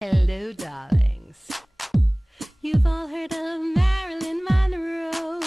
Hello, darlings. You've all heard of Marilyn Monroe.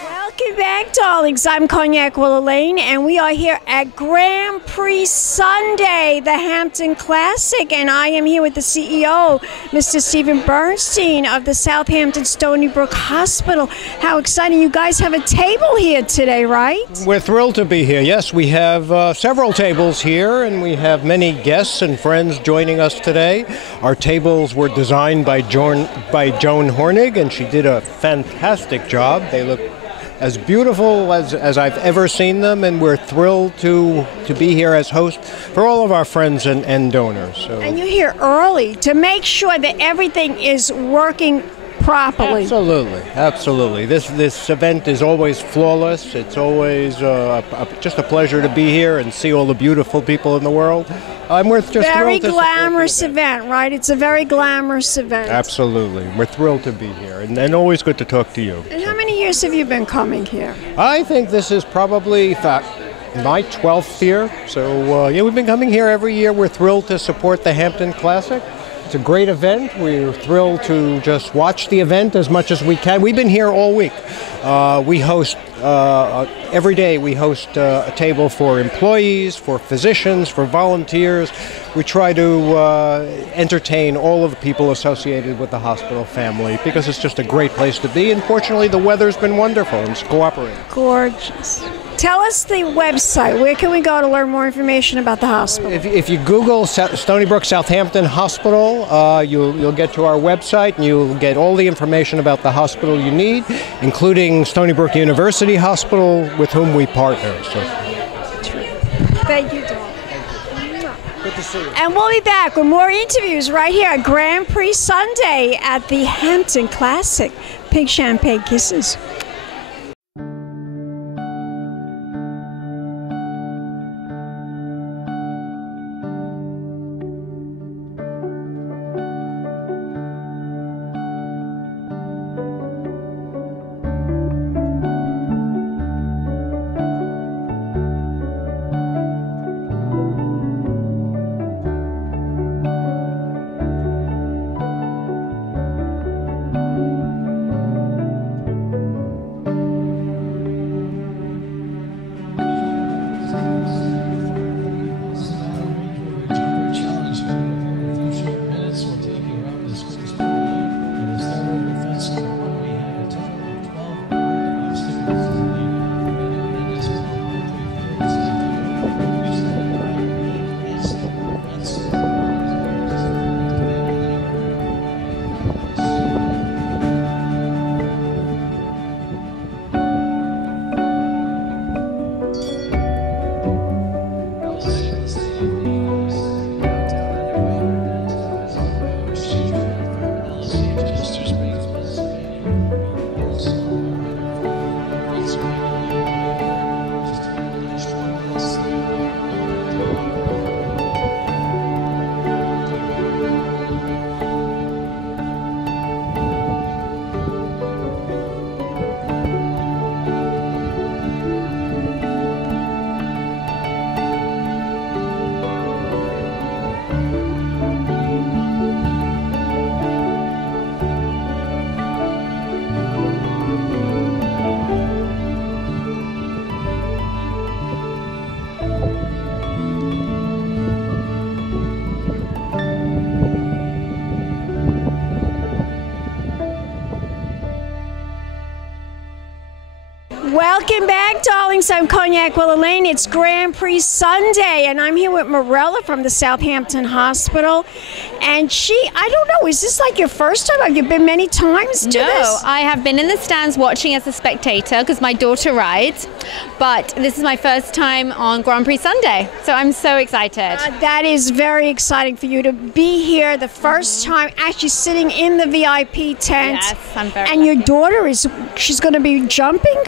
Welcome back, darlings. I'm Cognac Willa Lane, and we are here at Grand Prix Sunday, the Hampton Classic, and I am here with the CEO, Mr. Stephen Bernstein of the Southampton Stony Brook Hospital. How exciting. You guys have a table here today, right? We're thrilled to be here. Yes, we have several tables here, and we have many guests and friends joining us today. Our tables were designed by Joan Hornig, and she did a fantastic job. They look as beautiful as I've ever seen them, and we're thrilled to be here as host for all of our friends and donors. So. And you're here early to make sure that everything is working properly. Absolutely. This event is always flawless. It's always just a pleasure to be here and see all the beautiful people in the world. We're just very thrilled to glamorous event, right? It's a very glamorous event. Absolutely. We're thrilled to be here, and always good to talk to you. And how many years have you been coming here? I think this is probably my 12th year. So, we've been coming here every year. We're thrilled to support the Hampton Classic. It's a great event. We're thrilled to just watch the event as much as we can. We've been here all week. We host, every day we host a table for employees, for physicians, for volunteers. We try to entertain all of the people associated with the hospital family because it's just a great place to be. And fortunately, the weather's been wonderful and it's cooperating. Gorgeous. Tell us the website. Where can we go to learn more information about the hospital? If you Google Stony Brook Southampton Hospital, you'll get to our website and you'll get all the information about the hospital you need, including Stony Brook University Hospital, with whom we partner. So. Thank you, Dawn. Good to see you. And we'll be back with more interviews right here at Grand Prix Sunday at the Hampton Classic. Pink champagne kisses. Welcome back, darlings. I'm Cognac Willa Lane. It's Grand Prix Sunday, and I'm here with Morella from the Southampton Hospital. And I don't know, is this like your first time? Have you been many times to this? No, I have been in the stands watching as a spectator because my daughter rides, but this is my first time on Grand Prix Sunday, so I'm so excited. That is very exciting for you to be here the first time, actually sitting in the VIP tent. Yes, I'm very And your lucky. daughter, she's going to be jumping?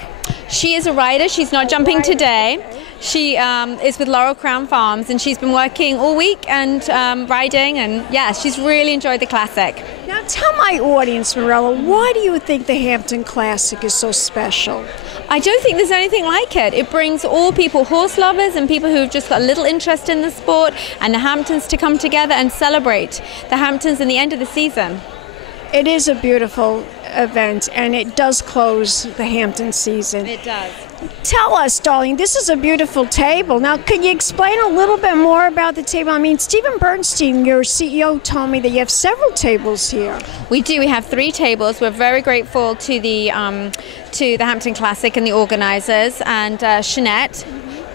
She is a rider. She's not jumping today. She is with Laurel Crown Farms, and she's been working all week and riding, and yeah, she's really enjoyed the Classic. Now tell my audience, Morella, why do you think the Hampton Classic is so special? I don't think there's anything like it. It brings all people, horse lovers and people who've just got a little interest in the sport and the Hamptons to come together and celebrate the Hamptons in the end of the season. It is a beautiful event, and it does close the Hampton season. It does. Tell us, darling, this is a beautiful table. Now, can you explain a little bit more about the table? I mean, Stephen Bernstein, your CEO, told me that you have several tables here. We do. We have 3 tables. We're very grateful to the Hampton Classic and the organisers, and Jeanette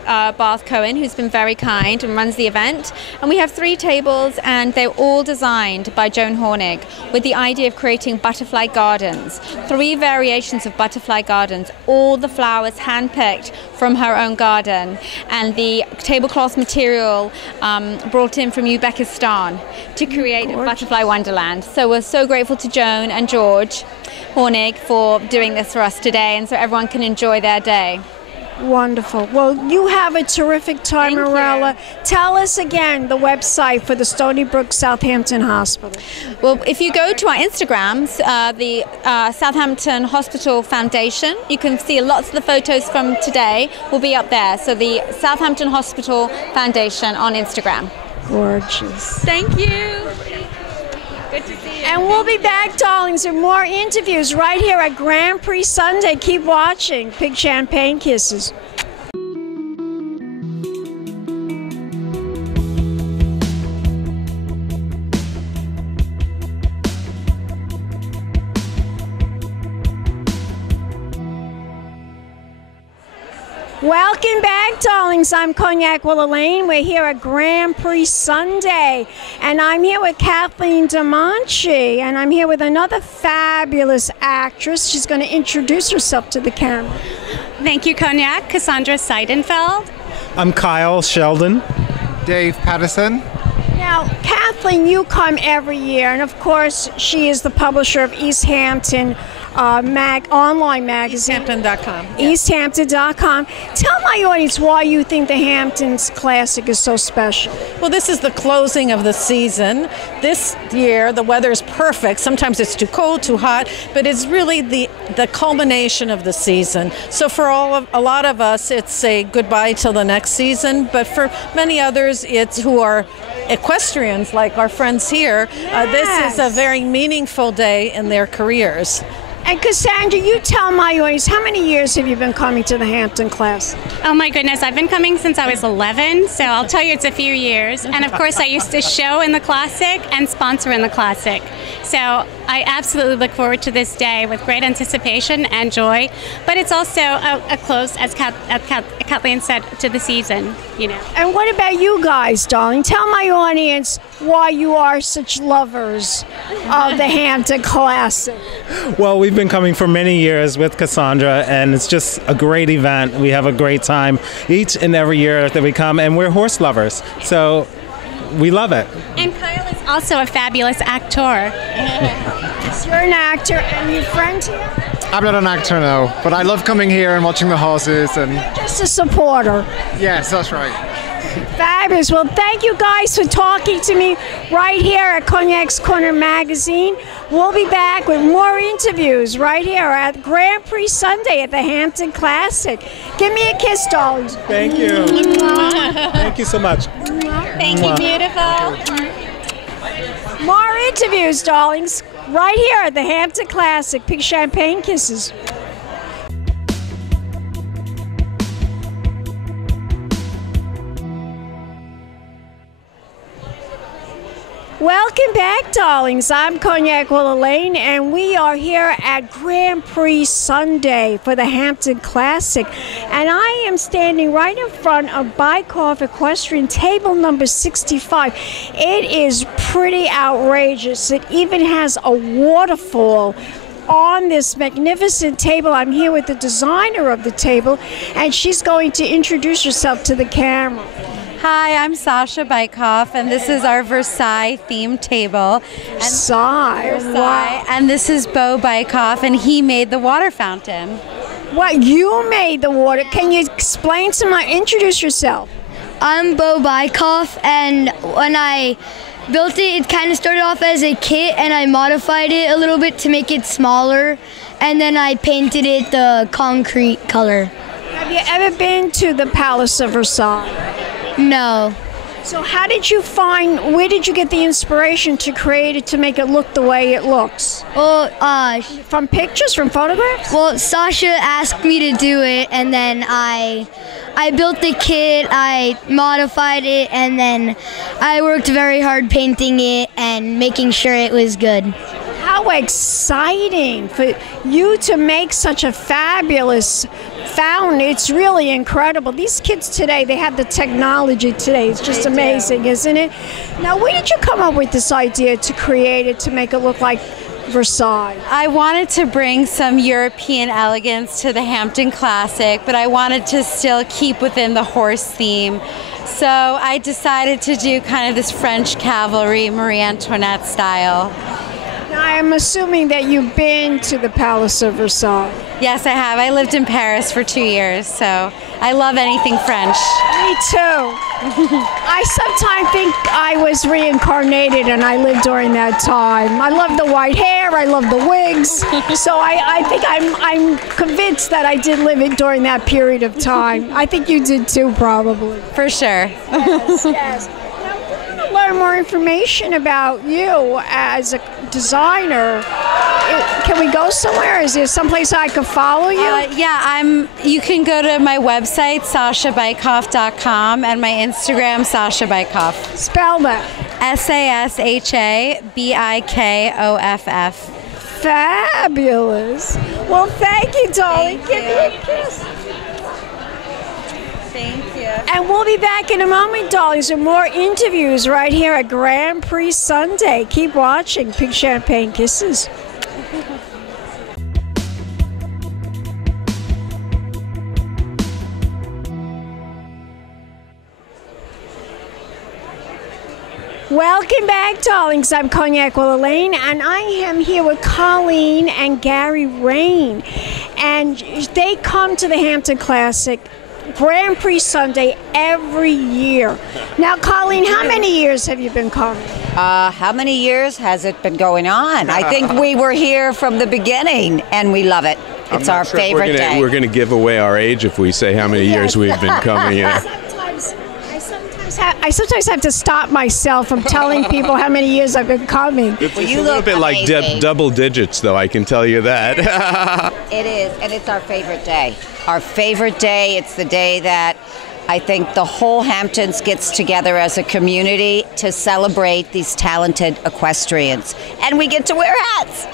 Barth Cohen, who's been very kind and runs the event. And we have 3 tables, and they're all designed by Joan Hornig with the idea of creating butterfly gardens. 3 variations of butterfly gardens, all the flowers handpicked from her own garden, and the tablecloth material brought in from Uzbekistan to create a butterfly wonderland. So we're so grateful to Joan and George Hornig for doing this for us today, and so everyone can enjoy their day. Wonderful. Well, you have a terrific time, Thank you. Morella. Tell us again the website for the Stony Brook Southampton Hospital. Well, if you go to our Instagrams, the Southampton Hospital Foundation, you can see lots of the photos from today will be up there. So the Southampton Hospital Foundation on Instagram. Gorgeous. Thank you. Good to see you. And we'll be back, darlings, with more interviews right here at Grand Prix Sunday. Keep watching. Big champagne kisses. Welcome back, darlings. I'm Cognac Willa Lane. We're here at Grand Prix Sunday, and I'm here with Kathleen DeMonchi, and I'm here with another fabulous actress. She's going to introduce herself to the camera. Thank you, Cognac. Cassandra Seidenfeld. I'm Kyle Sheldon. Dave Patterson. Now, Kathleen, you come every year, and of course, she is the publisher of East Hampton online magazine. Easthampton.com. Easthampton.com. Tell my audience why you think the Hamptons Classic is so special. Well, this is the closing of the season. This year, the weather is perfect. Sometimes it's too cold, too hot, but it's really the culmination of the season. So for a lot of us, it's a goodbye till the next season, but for many others, it's who are equestrians like our friends here. This is a very meaningful day in their careers. And Cassandra, you tell my audience, how many years have you been coming to the Hampton Classic? Oh my goodness, I've been coming since I was 11, so I'll tell you it's a few years. And of course, I used to show in the Classic and sponsor in the Classic. So I absolutely look forward to this day with great anticipation and joy. But it's also a close, as Kathleen said, to the season, you know. And what about you guys, darling? Tell my audience why you are such lovers of the Hampton Classic. Well, we've been coming for many years with Cassandra, and it's just a great event. We have a great time each and every year that we come, and we're horse lovers, so we love it. And Kyle is also a fabulous actor. You're an actor, and your friend here? I'm not an actor now, but I love coming here and watching the horses, and Just a supporter. yes, that's right. Fabulous. Well, thank you guys for talking to me right here at Cognac's Corner Magazine. We'll be back with more interviews right here at Grand Prix Sunday at the Hampton Classic. Give me a kiss, darlings. Thank you. Thank you so much. Thank you, beautiful. More interviews, darlings, right here at the Hampton Classic. Big champagne kisses. Welcome back, darlings. I'm Cognac Willa Lane, and we are here at Grand Prix Sunday for the Hampton Classic. And I am standing right in front of Bykoff Equestrian, table number 65. It is pretty outrageous. It even has a waterfall on this magnificent table. I'm here with the designer of the table, and she's going to introduce herself to the camera. Hi, I'm Sasha Bykoff, and this is our Versailles themed table. Versailles. Wow. And this is Bo Bykoff, and he made the water fountain. What, you made the water? Can you explain to me? Introduce yourself. I'm Bo Bykoff, and when I built it, it kind of started off as a kit, and I modified it a little bit to make it smaller, and then I painted it the concrete color. Have you ever been to the Palace of Versailles? No. So how did you where did you get the inspiration to create it to make it look the way it looks? Well, from pictures, from photographs? Well, Sasha asked me to do it, and then I built the kit, I modified it, and then I worked very hard painting it and making sure it was good. How exciting for you to make such a fabulous fountain. It's really incredible. These kids today, they have the technology today. It's just amazing, isn't it? Now, where did you come up with this idea to create it, to make it look like Versailles? I wanted to bring some European elegance to the Hampton Classic, but I wanted to still keep within the horse theme. So I decided to do kind of this French cavalry, Marie Antoinette style. I'm assuming that you've been to the Palace of Versailles. Yes, I have. I lived in Paris for 2 years, so I love anything French. Me too. I sometimes think I was reincarnated and I lived during that time. I love the white hair, I love the wigs, so I think I'm convinced that I did live it during that period of time. I think you did too, probably. For sure. Yes, yes. Learn more information about you as a designer. Can we go somewhere? Is there someplace I could follow you? You can go to my website, sashabykoff.com, and my Instagram, Sasha Bykoff. Spell that. SASHABIKOFF. Fabulous. Well, thank you, darling. Give me a kiss. Thank you. And we'll be back in a moment, darlings, with more interviews right here at Grand Prix Sunday. Keep watching Pink Champagne Kisses. Welcome back, darlings. I'm Cognac Willa Lane, and I am here with Colleen and Gary Rain. And they come to the Hampton Classic Grand Prix Sunday every year. Now, Colleen, how many years have you been coming? How many years has it been going on? I think we were here from the beginning, and we love it. It's our favorite day. We're going to give away our age if we say how many years we've been coming. Yeah. I sometimes have to stop myself from telling people how many years I've been coming. It's a little bit like double digits, though, I can tell you that. It is, and it's our favorite day. Our favorite day. It's the day that I think the whole Hamptons gets together as a community to celebrate these talented equestrians. And we get to wear hats.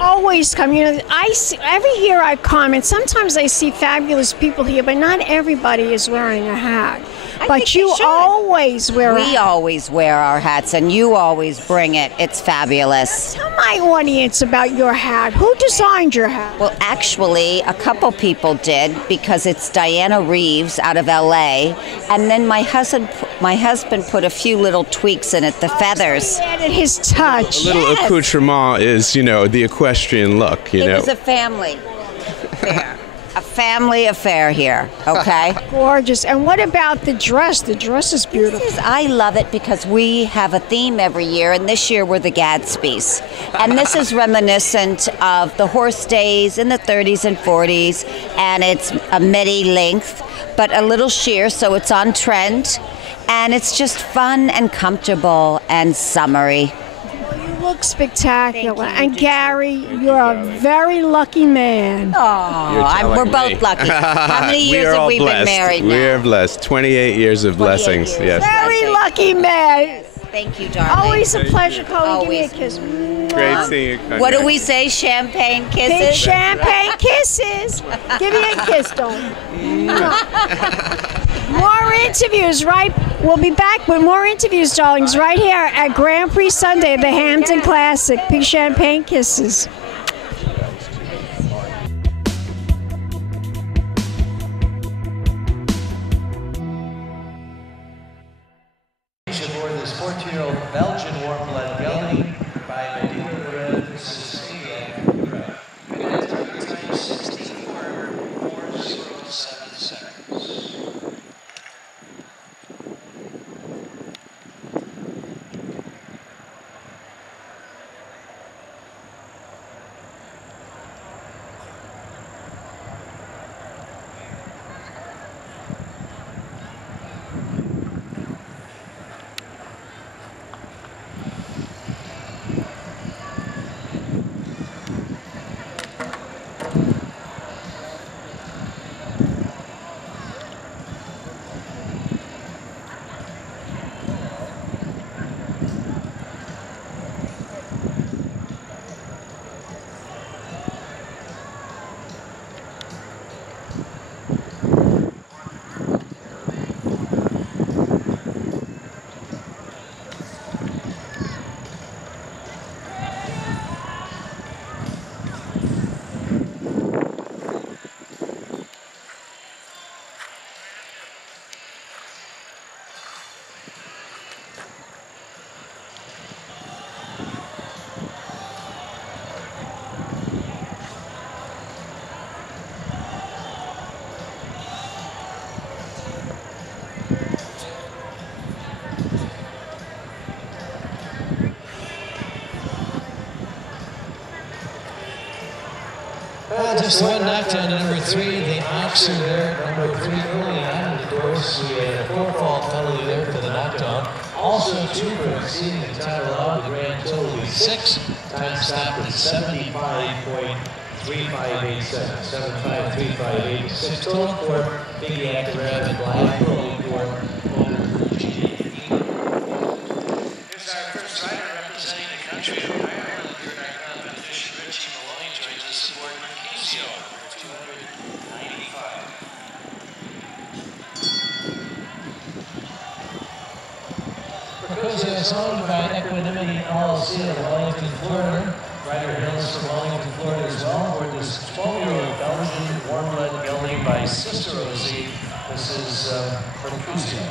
Always come. You know, every year I come, and sometimes I see fabulous people here, but not everybody is wearing a hat. But you always wear a hat. We always wear our hats, and you always bring it. It's fabulous. Tell my audience about your hat. Who designed your hat? Well, actually, a couple people did, because it's Diana Reeves out of LA, and then my husband put a few little tweaks in it, the feathers. So he added his touch. A little accoutrement is, the equestrian look, It was a family affair. A family affair here, okay? Gorgeous. And what about the dress? The dress is beautiful. I love it because we have a theme every year, and this year we're the Gadsbys. And this is reminiscent of the horse days in the 30s and 40s, and it's a midi length, but a little sheer, so it's on trend. And it's just fun and comfortable and summery. You look spectacular. And Gary, you're a very lucky man. Oh, we're both lucky. How many years have we been married now? We are blessed. 28 years of blessings. Yes. Very lucky man. Thank you, darling. Always a pleasure, Colleen. Give me a Always. kiss. Great seeing you. What do we say? Champagne kisses? Big champagne kisses. Give me a kiss, Dawn. More interviews, right? We'll be back with more interviews, darlings, right here at Grand Prix Sunday, the Hampton Classic. Big champagne kisses. Aboard this 14-year-old Belgian warm-blood gelding by Medina Red, Cecilia. Minute time 64.407 seconds. Just one knocked down number 3, the Oxer there, number 3 early on, of course, we had a 4-fault penalty there for the knockdown. Also 2 for exceeding the time allowed, the grand total is 6. Time stopped at 75.358 seconds, 75.358. Total for Big Active Rabbit Live Pro for Boulder, Virginia. Here's our first rider representing the country of Ireland here in our competition. Richie Maloney joins us aboard Mercuzio, 295. Mercuzio is owned by Equanimity LLC of Wellington, Florida. Ryder Hills from Wellington, Florida as well. Aboard this 12-year-old Belgian warm-blood gelding by Sister Rosie. This is Mercuzio.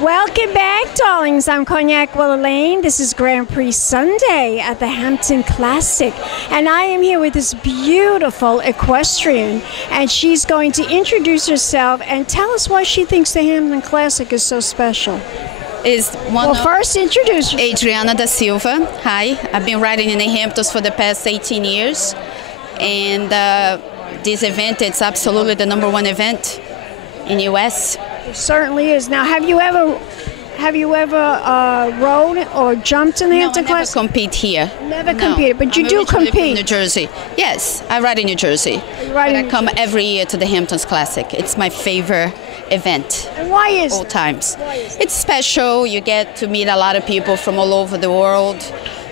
Welcome back, darlings. I'm Cognac Willa Lane. This is Grand Prix Sunday at the Hampton Classic. And I am here with this beautiful equestrian. And she's going to introduce herself and tell us why she thinks the Hampton Classic is so special. First introduce yourself. Adriana da Silva. Hi, I've been riding in the Hamptons for the past 18 years. And this event, it's absolutely the #1 event in the U.S. It certainly is. Now, have you ever rode or jumped in the Hampton Classic? No, I never compete here. Never competed, but you do compete. From New Jersey. Yes, I ride in New Jersey. I come every year to the Hamptons Classic. It's my favorite event. And why is all times? It's special. You get to meet a lot of people from all over the world.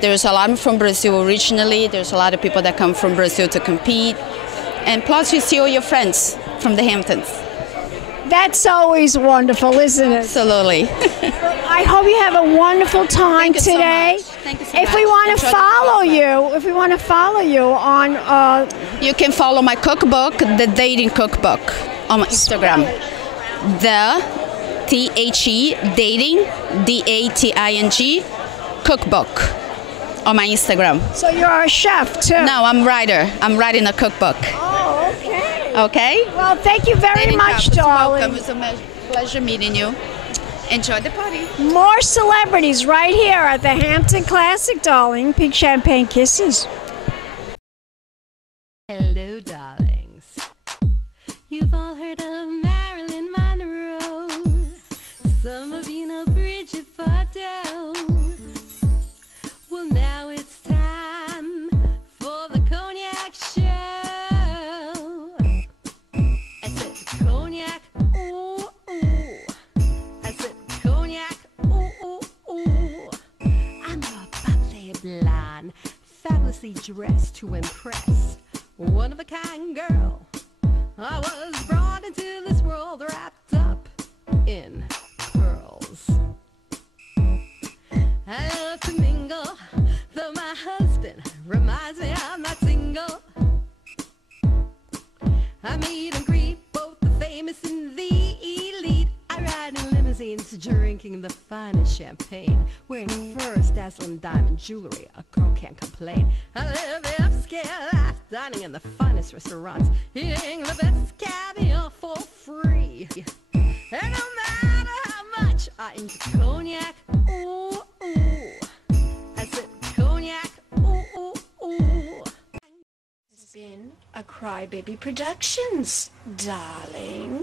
There's a lot from Brazil originally. There's a lot of people that come from Brazil to compete. And plus you see all your friends from the Hamptons. That's always wonderful, isn't it? Absolutely. I hope you have a wonderful time today. Thank you so if much. we want to follow you, on you can follow my cookbook, the dating cookbook, on my Instagram. The THE dating DATING cookbook on my Instagram. So you're a chef too? No, I'm a writer. I'm writing a cookbook. Oh, okay. Okay. Well, thank you very much, darling. Welcome. It was a pleasure meeting you. Enjoy the party. More celebrities right here at the Hampton Classic, darling. Pink champagne kisses. Hello, darlings. You've all heard of Marilyn Monroe. Some of you know Bridget Bardot. Well, now it's time for the Cognac Show. I said cognac, ooh, ooh. I said cognac, ooh, ooh, ooh. I'm a bubbly blonde, fabulously dressed to impress. One of a kind girl. I was brought into this world wrapped up in pearls. I love to mingle, though my husband reminds me I'm not single. I meet and greet both the famous and the elite. I ride in limousines, drinking the finest champagne, wearing furs, dazzling diamond jewelry. A girl can't complain. I live the upscale life, dining in the finest restaurants, eating the best caviar for free. And no matter how much I enjoy cognac, ooh, ooh. I said cognac, ooh, ooh, ooh. It's been a Crybaby Productions, darling.